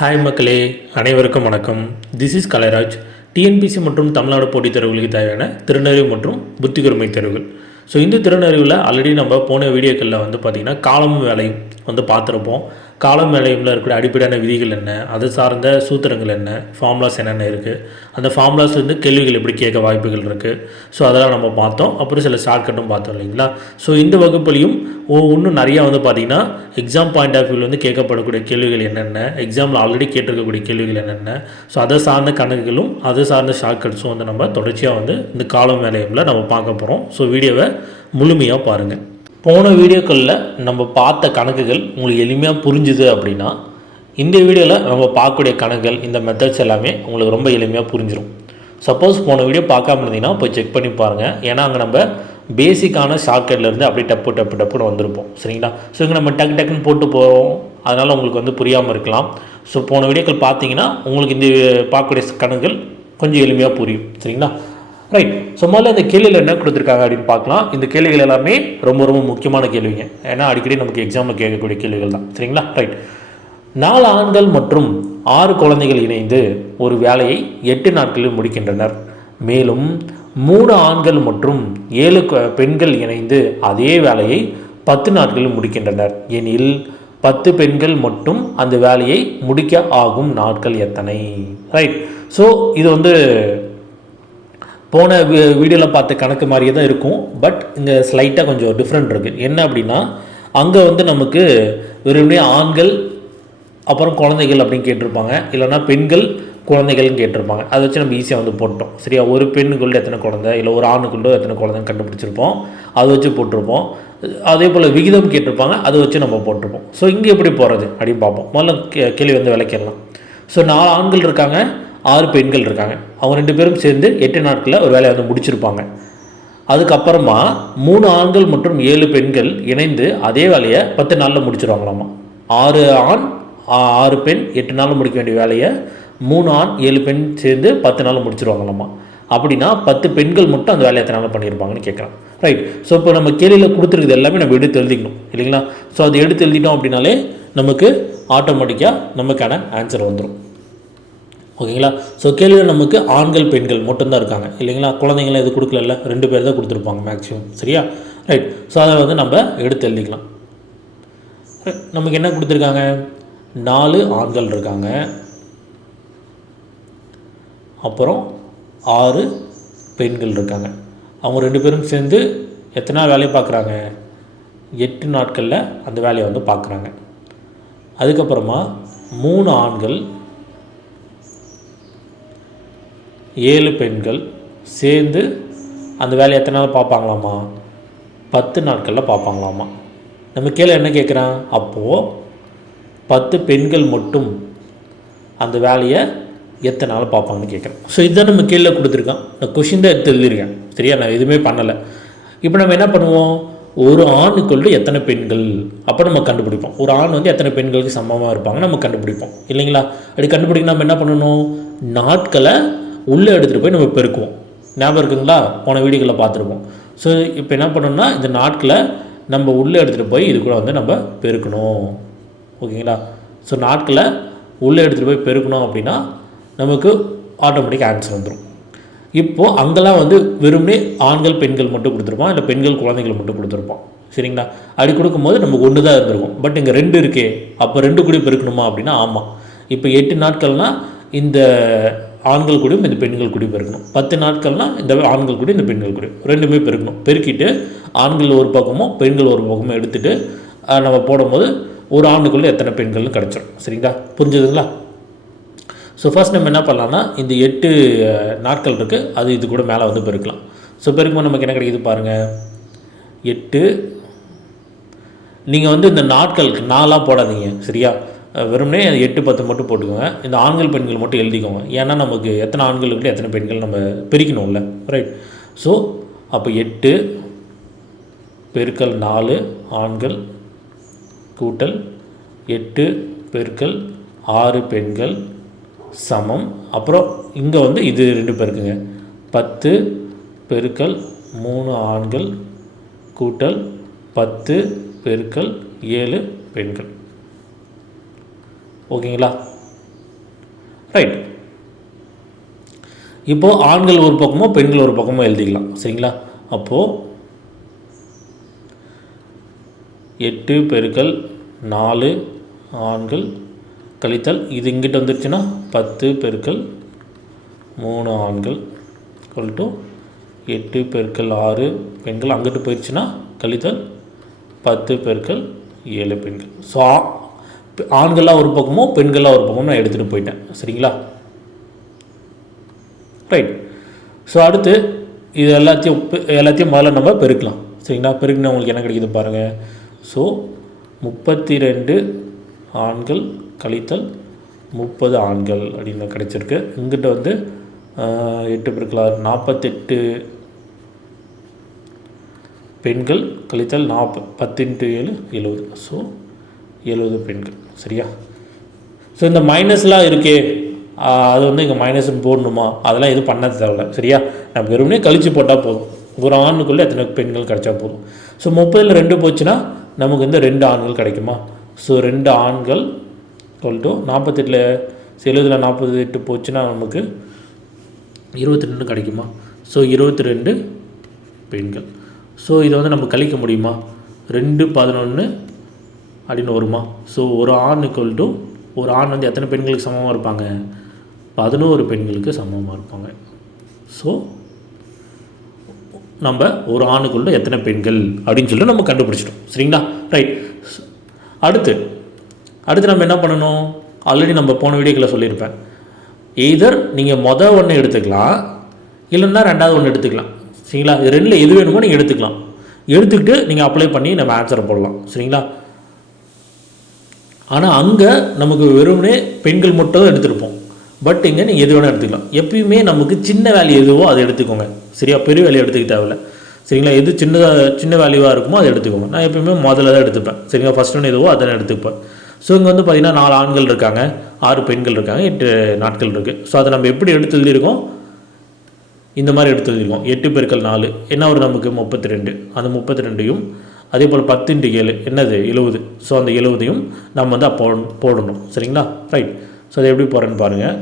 Hi மக்களே. அனைவருக்கும் வணக்கம். திஸ் இஸ் கலைராஜ் டிஎன்பிசி மற்றும் தமிழ்நாடு போட்டித் தேர்வுகளுக்கு தேவையான திறனறிவு மற்றும் புத்திகூர்மை தேர்வுகள். ஸோ இந்த திறனறிவில் ஆல்ரெடி நம்ம போன வீடியோக்களில் வந்து பார்த்திங்கன்னா காலமும் வேலையும் வந்து பார்த்துருப்போம். காலம் வேலையில் இருக்கிற அடிப்படையான விதிகள் என்ன? அது சார்ந்த சூத்திரங்கள் என்ன? ஃபார்முலாஸ் என்னென்ன இருக்குது அந்த ஃபார்முலாஸ் வந்து கேள்விகள் எப்படி கேட்க வாய்ப்புகள் இருக்குது ஸோ அதெல்லாம் நம்ம பார்த்தோம். அப்புறம் சில ஷார்ட்கட்டும் பார்த்தோம் இல்லைங்களா? ஸோ இந்த வகுப்புலையும் இன்னும் நிறையா வந்து பார்த்திங்கன்னா எக்ஸாம் பாயிண்ட் ஆஃப் வியூவில் வந்து கேட்கப்படக்கூடிய கேள்விகள் என்னென்ன? எக்ஸாமில் ஆல்ரெடி கேட்டிருக்கக்கூடிய கேள்விகள் என்னென்ன? ஸோ அதை சார்ந்த கணக்குகளும் அதை சார்ந்த ஷார்ட்கட்ஸும் வந்து நம்ம தொடர்ச்சியாக வந்து இந்த காலம் வேலையில் நம்ம பார்க்க போகிறோம் ஸோ வீடியோவை முழுமையாக பாருங்கள் போன வீடியோக்களில் நம்ம பார்த்த கணக்குகள் உங்களுக்கு எளிமையாக புரிஞ்சுது அப்படின்னா இந்த வீடியோவில் நம்ம பார்க்கக்கூடிய கணக்குகள் இந்த மெத்தட்ஸ் எல்லாமே உங்களுக்கு ரொம்ப எளிமையாக புரிஞ்சிடும் சப்போஸ் போன வீடியோ பார்க்காம இருந்தீங்கன்னா போய் செக் பண்ணி பாருங்கள் ஏன்னா அங்கே நம்ம பேசிக்கான ஷார்ட்கட்லேருந்து அப்படியே டப்பு டப்பு டப்புன்னு வந்திருப்போம். சரிங்களா? ஸோ இங்கே நம்ம டக்கு டக்குன்னு போட்டு போகிறோம் அதனால் உங்களுக்கு வந்து புரியாமல் இருக்கலாம். ஸோ போன வீடியோக்கள் பார்த்தீங்கன்னா உங்களுக்கு இந்த பார்க்கக்கூடிய கணக்குகள் கொஞ்சம் எளிமையாக புரியும். சரிங்களா? ரைட் ஸோ முதல்ல இந்த கேள்வியில் என்ன கொடுத்துருக்காங்க அப்படின்னு பார்க்கலாம். இந்த கேள்விகள் எல்லாமே ரொம்ப ரொம்ப முக்கியமான கேள்விங்க. ஏன்னா அடிக்கடி நமக்கு எக்ஸாமில் கேட்கக்கூடிய கேள்விகள் தான். சரிங்களா? ரைட் நாலு ஆண்கள் மற்றும் ஆறு குழந்தைகள் இணைந்து ஒரு வேலையை எட்டு நாட்களில் முடிக்கின்றனர். மேலும் மூணு ஆண்கள் மற்றும் ஏழு பெண்கள் இணைந்து அதே வேலையை பத்து நாட்களில் முடிக்கின்றனர். எனில் பத்து பெண்கள் மட்டும் அந்த வேலையை முடிக்க ஆகும் நாட்கள் எத்தனை? ரைட் ஸோ இது வந்து போன வீடியோவில் பார்த்த கணக்கு மாதிரியே தான் இருக்கும். பட் இங்கே ஸ்லைட்டாக கொஞ்சம் டிஃப்ரெண்ட் இருக்குது என்ன அப்படின்னா அங்கே வந்து நமக்கு வெறுமனே ஆண்கள் அப்புறம் குழந்தைகள் அப்படின்னு கேட்டிருப்பாங்க. இல்லைன்னா பெண்கள் குழந்தைகள்னு கேட்டிருப்பாங்க. அதை வச்சு நம்ம ஈஸியாக வந்து போட்டோம். சரியா? ஒரு பெண்ணுக்குள்ள எத்தனை குழந்தை? இல்லை ஒரு ஆணுக்குள்ள எத்தனை குழந்தைன்னு கண்டுபிடிச்சிருப்போம். அதை வச்சு போட்டிருப்போம். அதே போல் விகிதம் கேட்டிருப்பாங்க. அதை வச்சு நம்ம போட்டிருப்போம். ஸோ இங்கே எப்படி போகிறது அப்படின்னு பார்ப்போம். முதல்ல கேள்வி வந்து விளக்கிடலாம். ஸோ நாலு ஆண்கள் இருக்காங்க. ஆறு பெண்கள் இருக்காங்க. அவங்க ரெண்டு பேரும் சேர்ந்து எட்டு நாட்களில் ஒரு வேலையை வந்து முடிச்சிருப்பாங்க. அதுக்கப்புறமா மூணு ஆண்கள் மற்றும் ஏழு பெண்கள் இணைந்து அதே வேலையை பத்து நாளில் முடிச்சிருவாங்களாமா. ஆறு ஆண் ஆறு பெண் எட்டு நாளில் முடிக்க வேண்டிய வேலையை மூணு ஆண் ஏழு பெண் சேர்ந்து பத்து நாளில் முடிச்சிருவாங்களாமா. அப்படின்னா பத்து பெண்கள் மட்டும் அந்த வேலையை எத்தனை நாளில் பண்ணியிருப்பாங்கன்னு கேட்குறான் ரைட் ஸோ இப்போ நம்ம கேள்வியில் கொடுத்துருக்குது எல்லாமே நம்ம எடுத்து எழுதிக்கணும். இல்லைங்களா? ஸோ அதை எடுத்து எழுதிட்டோம் அப்படின்னாலே நமக்கு ஆட்டோமேட்டிக்காக நமக்கான ஆன்சர் வந்துடும் ஓகேங்களா? ஸோ கேள்வியில் நமக்கு ஆண்கள் பெண்கள் மட்டும்தான் இருக்காங்க. இல்லைங்களா? குழந்தைங்களாம் எது கொடுக்கல ரெண்டு பேர் தான் கொடுத்துருப்பாங்க மேக்ஸிமம் சரியா? ரைட் ஸோ அதை வந்து நம்ம எடுத்து எழுதிக்கலாம். நமக்கு என்ன கொடுத்துருக்காங்க? நாலு ஆண்கள் இருக்காங்க. அப்புறம் ஆறு பெண்கள் இருக்காங்க. அவங்க ரெண்டு பேரும் சேர்ந்து எத்தனை நாள் வேலையை பார்க்குறாங்க? எட்டு நாட்களில் அந்த வேலையை வந்து பார்க்குறாங்க. அதுக்கப்புறமா மூணு ஆண்கள் ஏழு பெண்கள் சேர்ந்து அந்த வேலையை எத்தனை நாள் பார்ப்பாங்களாமா பத்து நாட்களில் பார்ப்பாங்களாமா நம்ம கீழே என்ன கேட்குறான்? அப்போது பத்து பெண்கள் மட்டும் அந்த வேலையை எத்தனை நாள் பார்ப்பாங்கன்னு கேட்குறேன். ஸோ இதுதான் நம்ம கீழே கொடுத்துருக்கான். நான் கொஷின் தான் எடுத்து எழுதியிருக்கேன். சரியா? நான் எதுவுமே பண்ணலை. இப்போ நம்ம என்ன பண்ணுவோம்? ஒரு ஆணுக்குள்ள எத்தனை பெண்கள்? அப்போ நம்ம கண்டுபிடிப்போம். ஒரு ஆண் வந்து எத்தனை பெண்களுக்கு சமமாக இருப்பாங்க நம்ம கண்டுபிடிப்போம். இல்லைங்களா? அப்படி கண்டுபிடிக்க நம்ம என்ன பண்ணணும்? நாட்களை உள்ளே எடுத்துகிட்டு போய் நம்ம பெருக்குவோம். ஞாபகம் இருக்குங்களா போன வீடுகளில் பார்த்துருப்போம். ஸோ இப்போ என்ன பண்ணணும்னா இந்த நாட்களை நம்ம உள்ளே எடுத்துகிட்டு போய் இது கூட வந்து நம்ம பெருக்கணும். ஓகேங்களா? ஸோ நாட்களை உள்ளே எடுத்துகிட்டு போய் பெருக்கணும் அப்படின்னா நமக்கு ஆட்டோமேட்டிக் ஆன்சர் வந்துடும் இப்போது அங்கெல்லாம் வந்து வெறுமனே ஆண்கள் பெண்கள் மட்டும் கொடுத்துருப்பான். இல்லை பெண்கள் குழந்தைகள் மட்டும் கொடுத்துருப்பான். சரிங்களா? அப்படி கொடுக்கும்போது நமக்கு ஒன்று தான் இருந்திருக்கும். பட் இங்கே ரெண்டு இருக்கே. அப்போ ரெண்டு கூட பெருக்கணுமா அப்படின்னா ஆமாம் இப்போ எட்டு நாட்கள்னால் இந்த ஆண்கள் கூடயும் இந்த பெண்கள் கூடயும் பெருக்கணும். பத்து நாட்கள்னால் இந்த ஆண்கள் கூடயும் இந்த பெண்கள் கூடயும் ரெண்டுமே பெருக்கணும். பெருக்கிட்டு ஆண்கள் ஒரு பக்கமும் பெண்கள் ஒரு பக்கமும் எடுத்துட்டு நம்ம போடும்போது ஒரு ஆண்டுக்குள்ளே எத்தனை பெண்கள்னு கிடச்சிடும் சரிங்களா? புரிஞ்சுதுங்களா? ஸோ ஃபஸ்ட் நம்ம என்ன பண்ணலாம்னா இந்த எட்டு நாட்கள் இருக்குது அது இது கூட மேலே வந்து பெருக்கலாம். ஸோ பெருக்கும்போது நமக்கு என்ன கிடைக்குது பாருங்கள் எட்டு. நீங்கள் வந்து இந்த நாட்களுக்கு நாளாக போடாதீங்க. சரியா? வெறுமனே அது எட்டு பத்து மட்டும் போட்டுக்கோங்க. இந்த ஆண்கள் பெண்கள் மட்டும் எழுதிக்கோங்க. ஏன்னா நமக்கு எத்தனை ஆண்கள் இருக்கு எத்தனை பெண்கள் நம்ம பிரிக்கணும்ல ரைட் ஸோ அப்போ எட்டு பெருக்கல் நாலு ஆண்கள் கூட்டல் எட்டு பெருக்கல் ஆறு பெண்கள் சமம். அப்புறம் இங்கே வந்து இது ரெண்டு பேருக்குங்க பத்து பெருக்கல் மூணு ஆண்கள் கூட்டல் பத்து பெருக்கல் ஏழு பெண்கள். ஓகேங்களா? ரைட் இப்போது ஆண்கள் ஒரு பக்கமோ பெண்கள் ஒரு பக்கமோ எழுதிக்கலாம். சரிங்களா? அப்போது எட்டு பெருக்கல் நாலு ஆண்கள் கழித்தல் இது இங்கிட்ட வந்துருச்சுன்னா பத்து பெருக்கல் மூணு ஆண்கள் டு எட்டு பெருக்கல் ஆறு பெண்கள் அங்கிட்டு போயிடுச்சுன்னா கழித்தல் பத்து பெருக்கல் ஏழு பெண்கள். ஸோ ஆண்கள்லாம் ஒரு பக்கமோ பெண்கள்லாம் ஒரு பக்கமும் நான் எடுத்துகிட்டு போயிட்டேன். சரிங்களா? ரைட் ஸோ அடுத்து இது எல்லாத்தையும் எல்லாத்தையும் முதல்ல நம்ம பெருக்கலாம். சரிங்களா? பெருக்கினா உங்களுக்கு என்ன கிடைக்குது பாருங்கள் ஸோ முப்பத்தி ரெண்டு ஆண்கள் கழித்தல் முப்பது ஆண்கள் அப்படின்னு கிடச்சிருக்கு. இங்கிட்ட வந்து எட்டு பெருக்கலாம். நாற்பத்தெட்டு பெண்கள் கழித்தல் நாற்ப பத்து இன்ட்டு ஏழு எழுபது ஸோ எழுபது பெண்கள். சரியா? ஸோ இந்த மைனஸ்லாம் இருக்கே. அது வந்து இங்கே மைனஸ் போடணுமா? அதெல்லாம் எதுவும் பண்ண தேவையில்ல. சரியா? நம்ம வெறுமனே கழித்து போட்டால் போதும். ஒரு ஆணுக்குள்ளே எத்தனை பெண்கள் கிடைச்சா போதும்? ஸோ முப்பதில் ரெண்டு போச்சுன்னா நமக்கு வந்து ரெண்டு ஆண்கள் கிடைக்குமா? ஸோ ரெண்டு ஆண்கள் சொல்லிட்டு நாற்பத்தெட்டில் எழுபதில் நாற்பது எட்டு போச்சுன்னா நமக்கு இருபத்தி ரெண்டு கிடைக்குமா? ஸோ இருபத்தி ரெண்டு பெண்கள். ஸோ இதை வந்து நம்ம கழிக்க முடியுமா? ரெண்டு பதினொன்று அப்படின்னு வருமா? ஸோ ஒரு ஆண் ஈக்குவல் டு ஒரு ஆண் வந்து எத்தனை பெண்களுக்கு சமமாக இருப்பாங்க? பதினோரு பெண்களுக்கு சமமாக இருப்பாங்க. ஸோ நம்ம ஒரு ஆணுக்குள்ள எத்தனை பெண்கள்? அப்படின்னு சொல்லிட்டு நம்ம கண்டுபிடிச்சிட்டோம். சரிங்களா? ரைட் அடுத்து அடுத்து நம்ம என்ன பண்ணணும்? ஆல்ரெடி நம்ம போன வீடியோக்களில் சொல்லியிருப்பேன். எய்தர் நீங்கள் மொதல் ஒன்று எடுத்துக்கலாம் இல்லைன்னா ரெண்டாவது ஒன்று எடுத்துக்கலாம். சரிங்களா? இது ரெண்டில் எது வேணுமோ நீங்கள் எடுத்துக்கலாம். எடுத்துக்கிட்டு நீங்கள் அப்ளை பண்ணி நம்ம ஆன்சரை போடலாம். சரிங்களா? ஆனால் அங்கே நமக்கு வெறுமனே பெண்கள் மட்டும் தான் எடுத்திருப்போம். பட் இங்கே நீங்கள் எது வேணால் எடுத்துக்கலாம். எப்பயுமே நமக்கு சின்ன வேல்யூ எதுவோ அதை எடுத்துக்கோங்க. சரியா? பெரிய வேல்யூ எடுத்துக்க தேவையில்ல. சரிங்களா? எது சின்னதாக சின்ன வேல்யூவாக இருக்குமோ அதை எடுத்துக்கோங்க. நான் எப்பயுமே முதல்ல தான் எடுத்துப்பேன். சரிங்களா? ஃபஸ்ட் ஒன்று எதுவோ அதை எடுத்துப்பேன். ஸோ இங்கே வந்து பார்த்திங்கன்னா நாலு ஆண்கள் இருக்காங்க. ஆறு பெண்கள் இருக்காங்க. எட்டு நாட்கள் இருக்குது ஸோ அதை நம்ம எப்படி எடுத்து எழுதியிருக்கோம்? இந்த மாதிரி எடுத்து எழுதிருக்கோம் எட்டு பெருக்கள் நாலு. என்ன ஒரு நமக்கு? முப்பத்தி ரெண்டு. அந்த முப்பத்தி ரெண்டையும் அதே போல் பத்து இன்ட்டு ஏழு என்னது? எழுபது ஸோ அந்த எழுபதையும் நம்ம வந்து அப்போ போடணும். சரிங்களா? ரைட் ஸோ அதை எப்படி போகிறேன்னு பாருங்கள்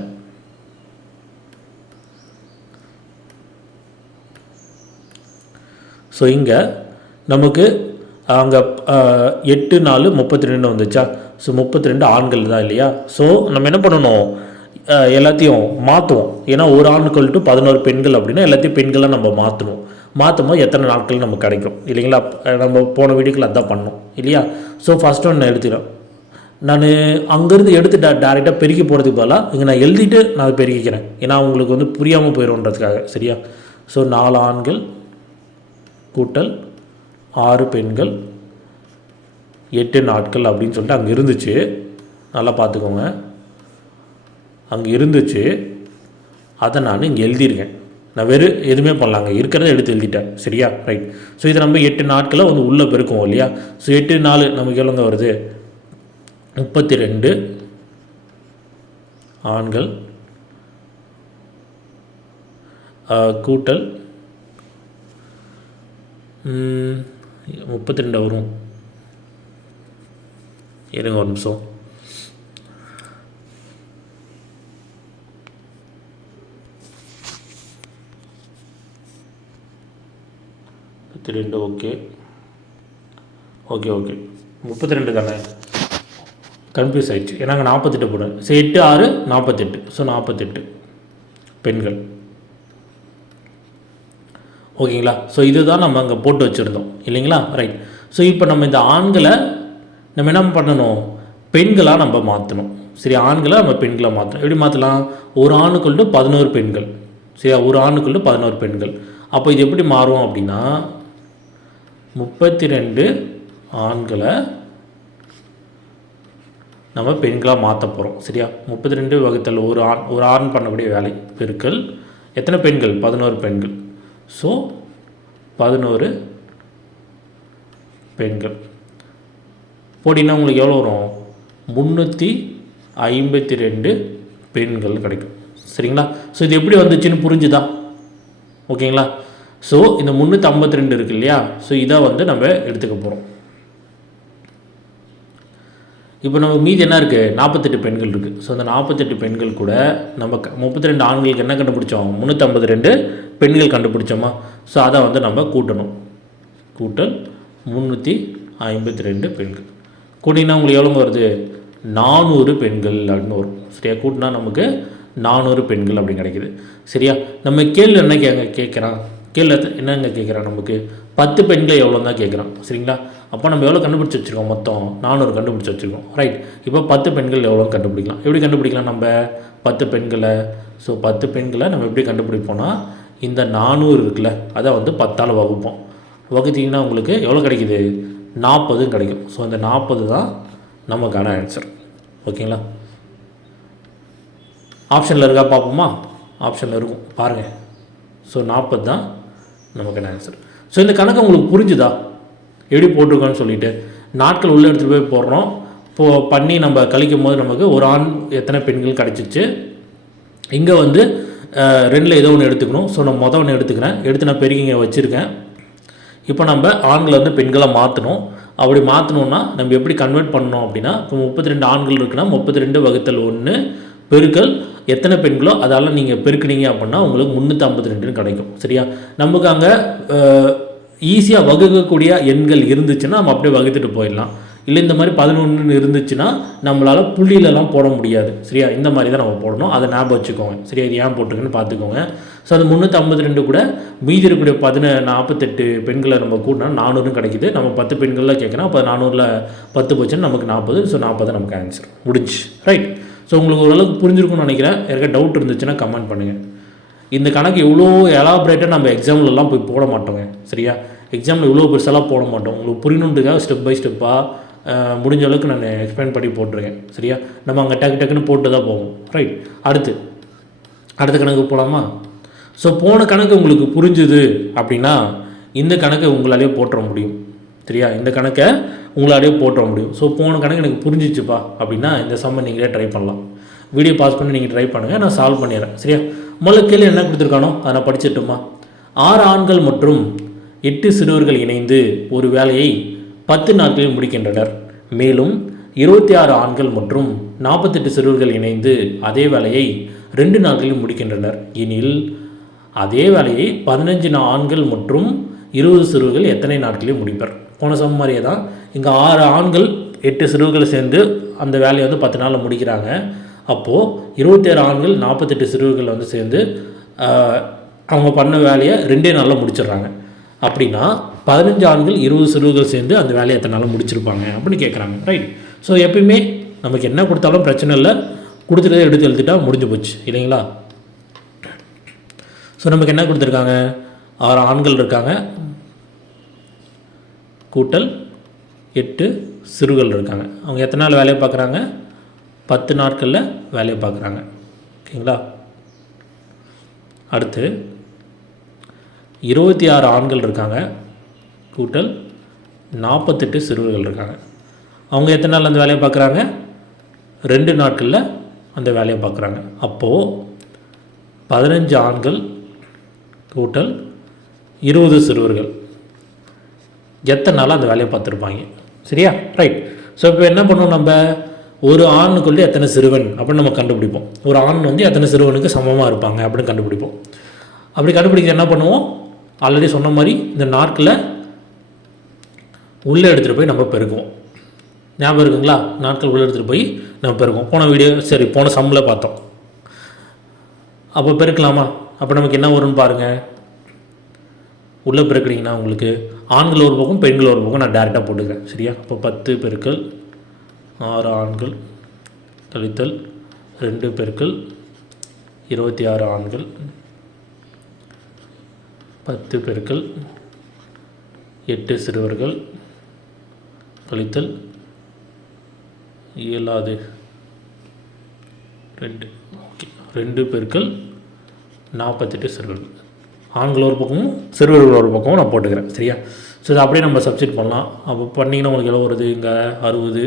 ஸோ இங்கே நமக்கு அங்கே எட்டு நாலு முப்பத்தி ரெண்டு வந்துச்சா? ஸோ முப்பத்தி ரெண்டு ஆண்கள் தான் இல்லையா? ஸோ நம்ம என்ன பண்ணணும்? எல்லாத்தையும் மாற்றுவோம் ஏன்னா ஒரு ஆண்கள் டு பதினோரு பெண்கள் அப்படின்னா எல்லாத்தையும் பெண்களாக நம்ம மாற்றணும் மாற்றும் போது எத்தனை நாட்கள் நமக்கு கிடைக்கும் இல்லைங்களா? நம்ம போன வீடியோக்கில் அதான் பண்ணோம் இல்லையா? ஸோ ஃபஸ்ட் ஒன்று எழுதிடும் நான் அங்கேருந்து எடுத்து டே டேரெக்டாக பெருக்கி போகிறதுக்கு பதிலாக இங்கே நான் எழுதிட்டு நான் அதை பெருக்கிக்கிறேன். ஏன்னா உங்களுக்கு வந்து புரியாமல் போயிடும்ன்றதுக்காக சரியா? ஸோ நாலு ஆண்கள் கூட்டல் ஆறு பெண்கள் எட்டு நாட்கள் அப்படின்னு சொல்லிட்டு அங்கே இருந்துச்சு. நல்லா பார்த்துக்கோங்க. அங்கே இருந்துச்சு. அதை நான் இங்கே எழுதியிருக்கேன். நான் வெறும் எதுவுமே பண்ணலாங்க இருக்கிறத எடுத்து எழுதிட்டேன். சரியா? ரைட் ஸோ இது நம்ம எட்டு நாட்களை வந்து உள்ளே பெருக்குவோம் இல்லையா? ஸோ எட்டு நாள் நமக்கு எவ்வளோங்க வருது? முப்பத்தி ரெண்டு ஆண்கள் கூட்டல் முப்பத்தி ரெண்டு வரும். இருங்க ஒரு நிமிஷம். முப்பத்தி ரெண்டு ஓகே. Okay okay. முப்பத்தி ரெண்டு தானே? கன்ஃபியூஸ் ஆகிடுச்சு ஏன்னா அங்கே நாற்பத்தெட்டு போடுவேன் சரி எட்டு ஆறு நாற்பத்தெட்டு ஸோ நாற்பத்தெட்டு பெண்கள். ஓகேங்களா? ஸோ இதுதான் நம்ம அங்கே போட்டு வச்சுருந்தோம். இல்லைங்களா? ரைட் ஸோ இப்போ நம்ம இந்த ஆண்களை நம்ம என்ன பண்ணணும்? பெண்களாக நம்ம மாற்றணும் சரி ஆண்களை நம்ம பெண்களை மாற்றணும் எப்படி மாற்றலாம் ஒரு ஆணுக்குள்ள பதினோரு பெண்கள். சரியா? ஒரு ஆணுக்குள்ள பதினோரு பெண்கள். அப்போ இது எப்படி மாறும் அப்படின்னா முப்பத்தி ரெண்டு ஆண்களை நம்ம பெண்களாக மாற்ற போகிறோம் சரியா? முப்பத்தி ரெண்டு வகுத்தல் ஒரு ஆண் ஒரு ஆண் பண்ணக்கூடிய வேலை பெருக்கள். எத்தனை பெண்கள்? பதினோரு பெண்கள். ஸோ பதினோரு பெண்கள். போட்டிங்கன்னா உங்களுக்கு எவ்வளோ வரும்? முந்நூற்றி ஐம்பத்தி ரெண்டு பெண்கள் கிடைக்கும். சரிங்களா? ஸோ இது எப்படி வந்துச்சுன்னு புரிஞ்சுதா? ஓகேங்களா? ஸோ இந்த முந்நூற்றி ஐம்பத்தி ரெண்டு இருக்கு இல்லையா? ஸோ இதை வந்து நம்ம எடுத்துக்க போகிறோம் இப்போ நம்ம மீதி என்ன இருக்குது நாற்பத்தெட்டு பெண்கள் இருக்குது ஸோ அந்த நாற்பத்தெட்டு பெண்கள் கூட நம்ம முப்பத்தி ரெண்டு ஆண்களுக்கு என்ன கண்டுபிடிச்சோம்? முந்நூற்றம்பது ரெண்டு பெண்கள் கண்டுபிடிச்சோமா? ஸோ அதை வந்து நம்ம கூட்டணும். கூட்டல் முந்நூற்றி ஐம்பத்தி ரெண்டு பெண்கள். கூட்டினா உங்களுக்கு எவ்வளோங்க வருது? நானூறு பெண்கள் அப்படின்னு வரும். சரியா? கூட்டினா நமக்கு நானூறு பெண்கள் அப்படின்னு கிடைக்குது. சரியா? நம்ம கேள்வி என்ன கேங்க கேட்குறான்? கேள்வி என்னங்க கேட்குறான் நமக்கு? பத்து பெண்கள் எவ்வளோ தான் கேட்குறான். சரிங்களா? அப்போ நம்ம எவ்வளோ கண்டுபிடிச்சி வச்சுருக்கோம்? மொத்தம் நானூறு கண்டுபிடிச்சி வச்சுருக்கோம். ரைட் இப்போ பத்து பெண்கள் எவ்வளோன்னு கண்டுபிடிக்கலாம். எப்படி கண்டுபிடிக்கலாம் நம்ம? பத்து பெண்களை. ஸோ பத்து பெண்களை நம்ம எப்படி கண்டுபிடிப்போம்னா இந்த நானூறு இருக்குல்ல அதை வந்து பத்தால் வகுப்போம். வகுத்தீங்கன்னா உங்களுக்கு எவ்வளோ கிடைக்குது? நாற்பதும் கிடைக்கும். ஸோ இந்த நாற்பது தான் நமக்கான ஆன்சர் ஓகேங்களா? ஆப்ஷனில் இருக்கா பார்ப்போமா? ஆப்ஷனில் இருக்கும். பாருங்கள் ஸோ நாற்பது தான் நமக்கான ஆன்சர் ஸோ இந்த கணக்கு உங்களுக்கு புரிஞ்சுதா? எப்படி போட்டிருக்கோன்னு சொல்லிட்டு நாட்கள் உள்ளே எடுத்துகிட்டு போய் போடுறோம். இப்போ பண்ணி நம்ம கழிக்கும் போது நமக்கு ஒரு ஆண் எத்தனை பெண்கள் கிடச்சிச்சு? இங்கே வந்து ரெண்டில் ஏதோ ஒன்று எடுத்துக்கணும். ஸோ நான் மொதல் ஒன்று எடுத்துக்கிறேன். எடுத்து நான் பெருகிங்க வச்சுருக்கேன். இப்போ நம்ம ஆண்களை வந்து பெண்களை மாற்றணும் அப்படி மாற்றணுன்னா நம்ம எப்படி கன்வெர்ட் பண்ணணும் அப்படின்னா இப்போ முப்பத்தி ரெண்டு ஆண்கள் இருக்குன்னா முப்பத்தி ரெண்டு வகுத்தல் ஒன்று பெருக்கல் எத்தனை பெண்களோ அதால் நீங்கள் பெருக்குனீங்க அப்படின்னா உங்களுக்கு முந்நூற்றி ஐம்பத்தி ரெண்டுன்னு கிடைக்கும். சரியா? நமக்கு அங்கே ஈஸியாக வகுக்கக்கூடிய எண்கள் இருந்துச்சுன்னா நம்ம அப்படியே வகுத்துட்டு போயிடலாம். இல்லை இந்த மாதிரி பதினொன்று இருந்துச்சுன்னா நம்மளால் புள்ளியிலலாம் போட முடியாது. சரியா? இந்த மாதிரி தான் நம்ம போடணும். அதை ஞாபகம் வச்சுக்கோங்க. சரியா? இது ஏன் போட்டிருக்குன்னு பார்த்துக்கோங்க. ஸோ அந்த முந்நூற்றி ஐம்பத்தி ரெண்டு கூட மீதி இருக்கக்கூடிய பதின நாற்பத்தெட்டு பெண்களை நம்ம கூட்டினா நானூறுன்னு கிடைக்குது. நம்ம பத்து பெண்களில் கேட்குறோம். அப்போ நானூறில் பத்து போச்சுன்னா நமக்கு நாற்பது. ஸோ நாற்பது நமக்கு ஆன்சர் முடிஞ்சு ரைட் ஸோ உங்களுக்கு ஓரளவுக்கு புரிஞ்சிருக்கும்னு நினைக்கிறேன். யாருக்கா டவுட் இருந்துச்சுன்னா கமெண்ட் பண்ணுங்கள் இந்த கணக்கு இவ்வளோ எலாபரேட்டாக நம்ம எக்ஸாம்லலாம் போய் போட மாட்டோங்க. சரியா? எக்ஸாமில் இவ்வளோ பெருசாலாம் போட மாட்டோம். உங்களுக்கு புரியணுன்றதுக்காக ஸ்டெப் பை ஸ்டெப்பாக முடிஞ்ச அளவுக்கு நான் எக்ஸ்பிளைன் பண்ணி போட்டிருக்கேன். சரியா? நம்ம அங்கே டக்கு டக்குன்னு போட்டு தான் போவோம். ரைட் அடுத்து. அடுத்த கணக்கு போகலாமா ஸோ போன கணக்கு உங்களுக்கு புரிஞ்சுது அப்படின்னா இந்த கணக்கை உங்களாலே போட்டுற முடியும். சரியா? இந்த கணக்கை உங்களாலேயே போட்டுற முடியும். ஸோ போன கணக்கு எனக்கு புரிஞ்சிச்சுப்பா அப்படின்னா இந்த சம்மை நீங்களே ட்ரை பண்ணலாம். வீடியோ பாஸ் பண்ணி நீங்கள் ட்ரை பண்ணுங்கள் நான் சால்வ் பண்ணிடுறேன். சரியா? முதல்ல கேள்வி என்ன கொடுத்துருக்கானோ அதை நான் படிச்சிட்டுமா? ஆறு ஆண்கள் மற்றும் எட்டு சிறுவர்கள் இணைந்து ஒரு வேலையை பத்து நாட்களில் முடிக்கின்றனர். மேலும் இருபத்தி ஆறு ஆண்கள் மற்றும் நாற்பத்தெட்டு சிறுவர்கள் இணைந்து அதே வேலையை ரெண்டு நாட்களில் முடிக்கின்றனர். எனில் அதே வேலையை பதினஞ்சு ஆண்கள் மற்றும் இருபது சிறுவர்கள் எத்தனை நாட்களில் முடிப்பர்? போன சம மாதிரியே தான். இங்கே ஆறு ஆண்கள் எட்டு சிறுவர்கள் சேர்ந்து அந்த வேலையை வந்து பத்து நாளில் முடிக்கிறாங்க. அப்போது இருபத்தேழு ஆண்கள் நாற்பத்தெட்டு சிறுவர்கள் வந்து சேர்ந்து அவங்க பண்ண வேலையை ரெண்டே நாளில் முடிச்சிடுறாங்க. அப்படின்னா பதினஞ்சு ஆண்கள் இருபது சிறுவர்கள் சேர்ந்து அந்த வேலையை எத்தனை நாளில் முடிச்சிருப்பாங்க அப்படின்னு கேட்குறாங்க ரைட் ஸோ எப்பயுமே நமக்கு என்ன கொடுத்தாலும் பிரச்சனை இல்லை. கொடுத்துட்டதை எடுத்து எழுதிட்டா முடிஞ்சு போச்சு. இல்லைங்களா? ஸோ நமக்கு என்ன கொடுத்துருக்காங்க? ஆறு ஆண்கள் இருக்காங்க. கூட்டல் எட்டு சிறுகள் இருக்காங்க. அவங்க எத்தனை நாள் வேலையை பார்க்குறாங்க? பத்து நாட்களில் வேலையை பார்க்குறாங்க. ஓகேங்களா? அடுத்து இருபத்தி ஆறு ஆண்கள் இருக்காங்க. கூட்டல் நாற்பத்தெட்டு சிறுவர்கள் இருக்காங்க. அவங்க எத்தனை நாள் அந்த வேலையை பார்க்குறாங்க? ரெண்டு நாட்களில் அந்த வேலையை பார்க்குறாங்க. அப்போது பதினஞ்சு ஆண்கள் கூட்டல் இருபது சிறுவர்கள். எத்தனை நாளாக அந்த வேலையை பார்த்துருப்பாங்க? சரியா? ரைட் ஸோ இப்போ என்ன பண்ணுவோம் நம்ம? ஒரு ஆணுக்குள்ளே எத்தனை சிறுவன்? அப்படின்னு நம்ம கண்டுபிடிப்போம். ஒரு ஆண் வந்து எத்தனை சிறுவனுக்கு சமமாக இருப்பாங்க அப்படின்னு கண்டுபிடிப்போம். அப்படி கண்டுபிடிக்க என்ன பண்ணுவோம்? ஆல்ரெடி சொன்ன மாதிரி இந்த நாட்களில் உள்ளே எடுத்துகிட்டு போய் நம்ம பெருக்குவோம். ஞாபகம் இருக்குங்களா? நாட்கள் உள்ளே எடுத்துகிட்டு போய் நம்ம பெருக்குவோம். போன வீடியோ சரி போன சம்மில் பார்த்தோம். அப்போ பெருக்கலாமா? அப்போ நமக்கு என்ன வரும்னு பாருங்கள் உள்ளே பிறக்கிறீங்கன்னா உங்களுக்கு ஆண்கள் ஒரு பக்கம் பெண்கள் ஒரு பக்கம் நான் டேரெக்டாக போட்டுக்கிறேன். சரியா? அப்போ பத்து பெருக்கள் ஆறு ஆண்கள் கழித்தல் ரெண்டு பெருக்கள் இருபத்தி ஆறு ஆண்கள். பத்து பெருக்கள் எட்டு சிறுவர்கள் கழித்தல் இயலாது ரெண்டு ஓகே. ரெண்டு பெருக்கள் நாற்பத்தெட்டு சிறுவர்கள். ஆண்கள் ஒரு பக்கமும் சிறுவர்கள் ஒரு பக்கமும் நான் போட்டுக்கிறேன் சரியா? ஸோ இதை அப்படியே நம்ம சப்ஸ்டிட் பண்ணலாம். அப்போ பண்ணிங்கன்னா உங்களுக்கு எவ்வளோ வருது? இங்கே அறுபது.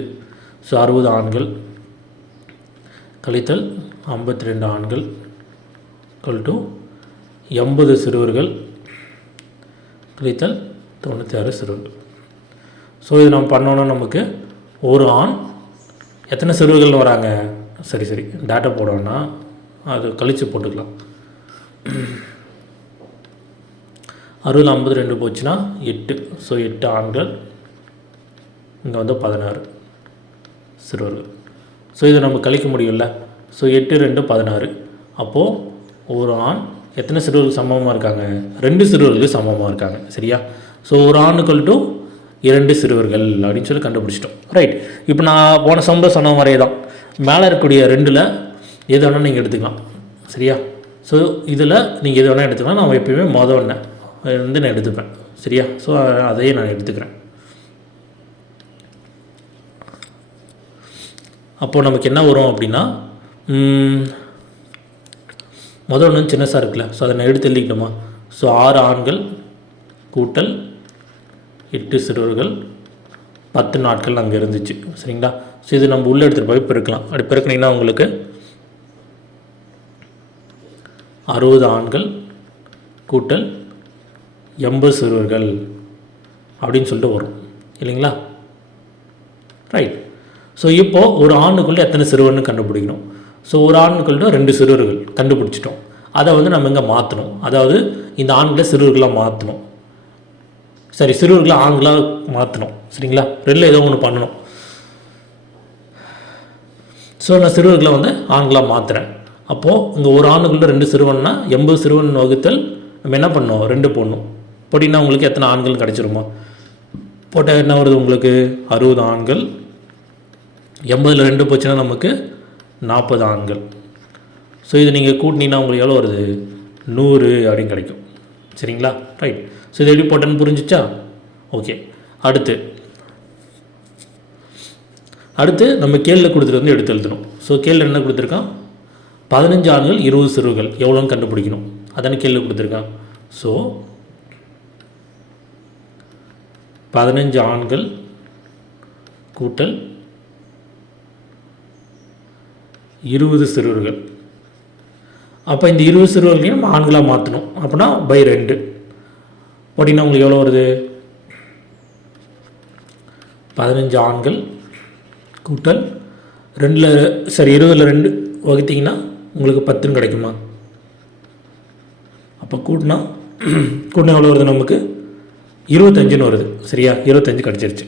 ஸோ அறுபது ஆண்கள். கழித்தல் ஐம்பத்தி ரெண்டு ஆண்கள். கல் டு எண்பது சிறுவர்கள். கழித்தல் தொண்ணூற்றி ஆறு சிறுவர்கள். ஸோ இது நம்ம பண்ணோன்னா நமக்கு ஒரு ஆண் எத்தனை சிறுவர்கள் வராங்க? சரி சரி. டேட்டா போடணும்னா அது கழித்து போட்டுக்கலாம். அறுபது ஐம்பது ரெண்டு போச்சுன்னா எட்டு. ஸோ எட்டு ஆண்கள். இங்கே வந்து பதினாறு. சிறுவர்கள். ஸோ இதை நம்ம கழிக்க முடியும்ல? ஸோ எட்டு ரெண்டு பதினாறு. அப்போது ஒரு ஆண் எத்தனை சிறுவர்கள் சமமாக இருக்காங்க? ரெண்டு சிறுவர்களுக்கு சமமாக இருக்காங்க. சரியா? ஸோ ஒரு ஆணுக்கள் டு இரண்டு சிறுவர்கள் அப்படின்னு சொல்லி கண்டுபிடிச்சிட்டோம். ரைட் இப்போ நான் போன சம்பளம் சொன்ன மாதிரியே தான். மேலே இருக்கக்கூடிய ரெண்டில் எது வேணால் நீங்கள் எடுத்துக்கலாம். சரியா? ஸோ இதில் நீங்கள் எது வேணால் எடுத்துக்கலாம். நான் எப்பயுமே மொதல் ஒன்று வந்து நான் எடுத்துப்பேன். சரியா? ஸோ அதையே நான் எடுத்துக்கிறேன். அப்போது நமக்கு என்ன வரும் அப்படின்னா முதல் ஒன்று சின்னசாக இருக்குல்ல. ஸோ அதை நான் எடுத்து எழுதிக்கணுமா? ஸோ ஆறு ஆண்கள் கூட்டல் எட்டு சிறுவர்கள் பத்து நாட்கள் அங்கே இருந்துச்சு. சரிங்களா? ஸோ இது நம்ம உள்ளே எடுத்துகிட்டு போய் பெருக்கலாம். அப்படி பெருக்கினீங்கன்னா உங்களுக்கு அறுபது ஆண்கள் கூட்டல் எண்பது சிறுவர்கள் அப்படின்னு சொல்லிட்டு வரும். இல்லைங்களா? ரைட் ஸோ இப்போது ஒரு ஆணுக்குள்ளே எத்தனை சிறுவர்னு கண்டுபிடிக்கணும்? ஸோ ஒரு ஆணுக்குள்ளே ரெண்டு சிறுவர்கள் கண்டுபிடிச்சிட்டோம். அதை வந்து நம்ம இங்கே மாற்றணும் அதாவது இந்த ஆண்களை சிறுவர்களாக மாற்றணும் சரி சிறுவர்களை ஆண்களாக மாற்றணும் சரிங்களா? ரெண்டில் ஏதோ ஒன்று பண்ணணும். ஸோ நான் சிறுவர்களை வந்து ஆண்களாக மாற்றுறேன் அப்போது இங்கே ஒரு ஆணுக்குள்ளே ரெண்டு சிறுவன்னா எண்பது சிறுவன் வகுத்தல் நம்ம என்ன பண்ணோம் ரெண்டு போடணும். போட்டிங்கன்னா உங்களுக்கு எத்தனை ஆண்கள் கிடச்சிருமா? போட்டால் என்ன வருது உங்களுக்கு? அறுபது ஆண்கள். எண்பதில் ரெண்டு போச்சுன்னா நமக்கு நாற்பது ஆண்கள். ஸோ இது நீங்கள் கூட்டினீங்கன்னா உங்களுக்கு எவ்வளோ வருது? நூறு அப்படின்னு கிடைக்கும். சரிங்களா? ரைட் ஸோ இது எப்படி போட்டேன்னு புரிஞ்சிச்சா? ஓகே அடுத்து. அடுத்து நம்ம கேளில் கொடுத்துட்டு வந்து எடுத்து எழுதணும். ஸோ கேளில் என்ன கொடுத்துருக்கான்? பதினஞ்சு ஆண்கள் இருபது சிறுவுகள் எவ்வளோன்னு கண்டுபிடிக்கணும். அதான கேள்வி கொடுத்துருக்கான். ஸோ பதினஞ்சு ஆண்கள் கூட்டல் இருபது சிறுவர்கள். அப்போ இந்த இருபது சிறுவர்களையும் நம்ம ஆண்களாக மாற்றணும் அப்படின்னா பை ரெண்டு. அப்படின்னா உங்களுக்கு எவ்வளோ வருது? பதினஞ்சு ஆண்கள் கூட்டல் ரெண்டில் சரி இருபதில் ரெண்டு வகுத்தீங்கன்னா உங்களுக்கு பத்துன்னு கிடைக்குமா? அப்போ கூட்டினா கூட்டினா எவ்வளோ வருது நமக்கு? இருபத்தஞ்சுன்னு வருது. சரியா? இருபத்தஞ்சு கிடச்சிருச்சு.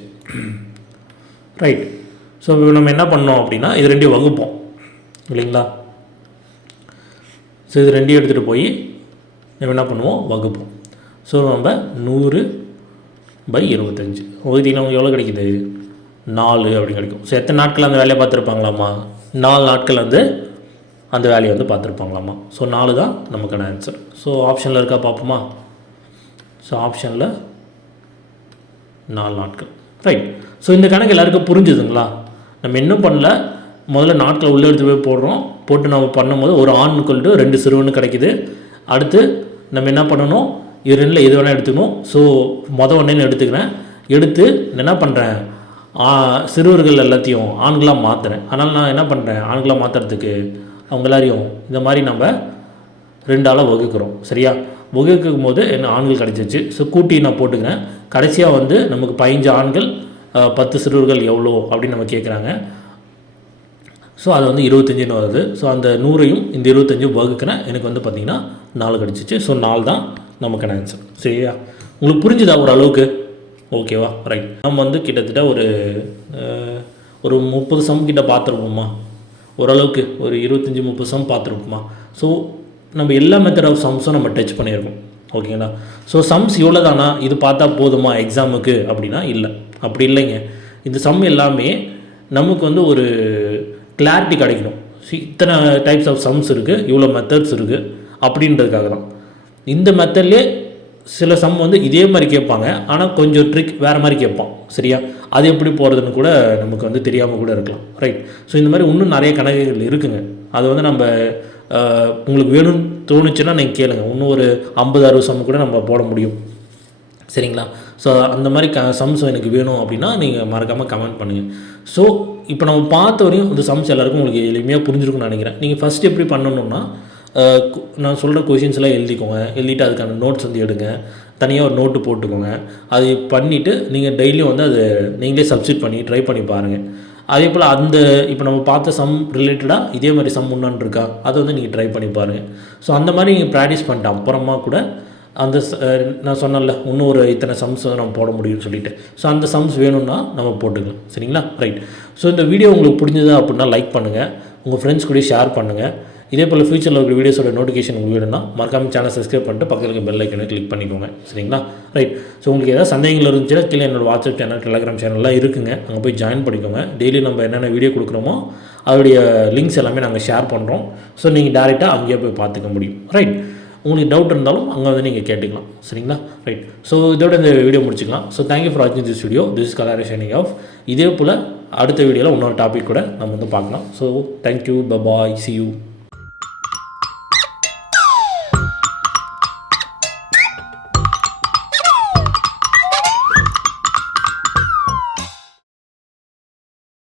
ரைட் ஸோ நம்ம என்ன பண்ணோம் அப்படின்னா இது ரெண்டையும் வகுப்போம். இல்லைங்களா? ஸோ இது ரெண்டையும் எடுத்துகிட்டு போய் நம்ம என்ன பண்ணுவோம்? வகுப்போம். ஸோ நம்ம நூறு பை இருபத்தஞ்சு. வகுத்தீங்கன்னா நமக்கு எவ்வளோ கிடைக்குது? நாலு அப்படின்னு கிடைக்கும். ஸோ எத்தனை நாட்கள் அந்த வேலையை பார்த்துருப்பாங்களாம்மா? நாலு நாட்கள் வந்து அந்த வேலையை வந்து பார்த்துருப்பாங்களாம்மா? ஸோ நாலு தான் நமக்கான ஆன்சர் ஸோ ஆப்ஷனில் இருக்கா பார்ப்போமா? ஸோ ஆப்ஷனில் நாலு நாட்கள். ரைட் ஸோ இந்த கணக்கு எல்லாருக்கும் புரிஞ்சுதுங்களா? நம்ம என்ன பண்ணல. முதல்ல நாட்களை உள்ளே எடுத்து போய் போடுறோம். போட்டு நம்ம பண்ணும்போது ஒரு ஆணுக்குள்ட்டு ரெண்டு சிறுவனு கிடைக்குது. அடுத்து நம்ம என்ன பண்ணணும்? இது ரெண்டில் எது வேணால் எடுத்துக்கணும் ஸோ மொதல் ஒன்றேன்னு எடுத்துக்கிறேன். எடுத்து நான் என்ன பண்ணுறேன் சிறுவர்கள் எல்லாத்தையும் ஆண்களாக மாற்றுறேன் அதனால் நான் என்ன பண்ணுறேன் ஆண்களாக மாற்றுறதுக்கு அவங்க எல்லாரையும் இந்த மாதிரி நம்ம ரெண்டு ஆளாக வகுக்கிறோம். சரியா? வகுக்கும் போது என்ன ஆண்கள் கிடச்சிச்சு. ஸோ கூட்டி நான் போட்டுக்கிறேன். கடைசியாக வந்து நமக்கு பதினஞ்சு ஆண்கள் பத்து சிறுவர்கள் எவ்வளோ அப்படின்னு நம்ம கேட்குறாங்க ஸோ அது வந்து இருபத்தஞ்சுன்னு வருது. ஸோ அந்த நூறையும் இந்த இருபத்தஞ்சும் வகுக்கிறேன் எனக்கு வந்து பார்த்திங்கன்னா நாலு கிடச்சிச்சு. ஸோ நாலு தான் நமக்கான ஆன்சர் சரியா? உங்களுக்கு புரிஞ்சுதா ஒரு அளவுக்கு? ஓகேவா ரைட் நம்ம வந்து கிட்டத்தட்ட ஒரு ஒரு முப்பது சம் கிட்ட பார்த்துருப்போம்மா ஓரளவுக்கு ஒரு இருபத்தஞ்சி முப்பது சம் பார்த்துருப்போம்மா ஸோ நம்ம எல்லா மெத்தட் ஆஃப் சம்ஸும் நம்ம டச் பண்ணியிருக்கோம் ஓகேங்களா? ஸோ சம்ஸ் இவ்வளோ தானா இது பார்த்தா போதுமா எக்ஸாமுக்கு அப்படின்னா இல்லை. அப்படி இல்லைங்க. இந்த சம் எல்லாமே நமக்கு வந்து ஒரு கிளாரிட்டி கிடைக்கணும். இத்தனை டைப்ஸ் ஆஃப் சம்ஸ் இருக்குது இவ்வளோ மெத்தட்ஸ் இருக்குது அப்படின்றதுக்காக தான். இந்த மெத்தட்லேயே சில சம் வந்து இதே மாதிரி கேட்பாங்க. ஆனால் கொஞ்சம் ட்ரிக் வேறு மாதிரி கேட்பான். சரியா? அது எப்படி போகிறதுன்னு கூட நமக்கு வந்து தெரியாமல் கூட இருக்கலாம். ரைட் ஸோ இந்த மாதிரி இன்னும் நிறைய கணக்குகள் இருக்குங்க. அது வந்து நம்ம உங்களுக்கு வேணும்னு தோணுச்சுன்னா நீங்கள் கேளுங்க. இன்னும் ஒரு ஐம்பது அறுபது சம் கூட நம்ம போட முடியும். சரிங்களா? ஸோ அந்த மாதிரி க சம்ஸ் எனக்கு வேணும் அப்படின்னா நீங்கள் மறக்காமல் கமெண்ட் பண்ணுங்கள் ஸோ இப்போ நம்ம பார்த்த வரையும் இந்த சம்ஸ் எல்லாருக்கும் உங்களுக்கு எளிமையாக புரிஞ்சிருக்கும்னு நினைக்கிறேன். நீங்கள் ஃபஸ்ட் எப்படி பண்ணணும்னா நான் சொல்கிற கொஷின்ஸ் எல்லாம் எழுதிக்கோங்க. எழுதிட்டு அதுக்கான நோட்ஸ் வந்து எடுங்க. தனியாக ஒரு நோட்டு போட்டுக்கோங்க. அது பண்ணிவிட்டு நீங்கள் டெய்லியும் வந்து அது நீங்களே சப்ஸ்டிட் பண்ணி ட்ரை பண்ணி பாருங்கள் அதே போல் அந்த இப்போ நம்ம பார்த்த சம் ரிலேட்டடாக இதே மாதிரி சம் முன்னான்னு இருக்கா? அதை வந்து நீங்கள் ட்ரை பண்ணி பாருங்கள் ஸோ அந்த மாதிரி நீங்கள் ப்ராக்டிஸ் பண்ணிட்டு அப்புறமா கூட அந்த நான் சொன்னேன்ல இன்னும் ஒரு இத்தனை சம்ஸ் நம்ம போட முடியும்னு சொல்லிட்டு. ஸோ அந்த சம்ஸ் வேணும்னா நம்ம போட்டுக்கலாம். சரிங்களா? ரைட் ஸோ இந்த வீடியோ உங்களுக்கு பிடிச்சது அப்படின்னா லைக் பண்ணுங்கள் உங்கள் ஃப்ரெண்ட்ஸ் கூட ஷேர் பண்ணுங்கள் இதே போல் ஃபியூச்சரில் இருக்கிற வீடியோஸோட நோட்டிஃபிகேஷன் உங்களுக்கு வேணும்னா மறக்காமல் சேனல் சப்ஸ்கிரைப் பண்ணிட்டு பக்கத்தில் இருக்க பெல் ஐக்கனை கிளிக் பண்ணிக்கோங்க. சரிங்களா? ரைட் ஸோ உங்களுக்கு ஏதாவது சந்தேகங்கள் இருந்துச்சுன்னா கீழே என்னோட வாட்ஸ்அப் சேனல் டெலிகிராம் சேனல்லாம் இருக்குங்க. அங்கே போய் ஜாயின் பண்ணிக்கோங்க. டெய்லி நம்ம என்னென்ன வீடியோ கொடுக்குறோமோ அதோடைய லிங்க்ஸ் எல்லாமே நாங்கள் ஷேர் பண்ணுறோம் ஸோ நீங்கள் டேரெக்டாக அங்கேயே போய் பார்த்துக்க முடியும். ரைட் உங்களுக்கு டவுட் இருந்தாலும் அங்கே வந்து நீங்கள் கேட்டுக்கலாம். சரிங்களா? ரைட் ஸோ இதோட இந்த வீடியோ முடிச்சுக்கலாம். ஸோ தேங்க்யூ ஃபார் வாட்சிங் this video this colour shining of இதே போல் அடுத்த வீடியோவில் இன்னொரு டாபிக் கூட நம்ம வந்து பார்க்கலாம். So thank you bye bye see you